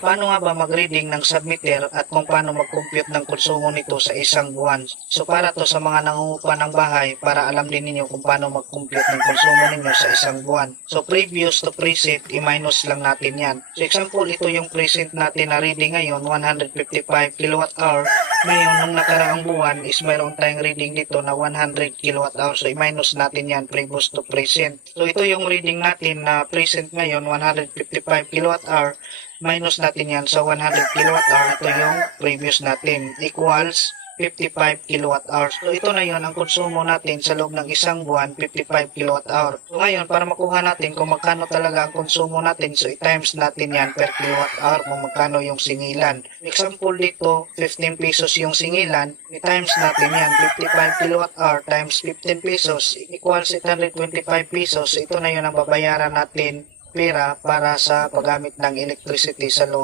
Paano nga ba mag-reading ng submitter at kung paano mag-compute ng konsumo nito sa isang buwan? So para to sa mga nangungupa ng bahay para alam din ninyo kung paano mag-compute ng konsumo ninyo sa isang buwan. So previous to present, i-minus lang natin yan. So example, ito yung present natin na reading ngayon, 155 kWh. Ngayon, nung nakaraang buwan is mayroon tayong reading dito na 100 kWh. So i-minus natin yan previous to present. So ito yung reading natin na present ngayon, 155 kWh. Minus natin yan sa 100 kWh, ito yung previous natin, equals 55 kWh. So ito na yun ang konsumo natin sa loob ng isang buwan, 55 kWh. So ngayon, para makuha natin kung magkano talaga ang konsumo natin, so i-times natin yan per kWh kung magkano yung singilan. Example dito, 15 pesos yung singilan, i-times natin yan, 55 kWh times 15 pesos equals 825 pesos. Ito na yun ang babayaran natin pera para sa paggamit ng electricity sa loob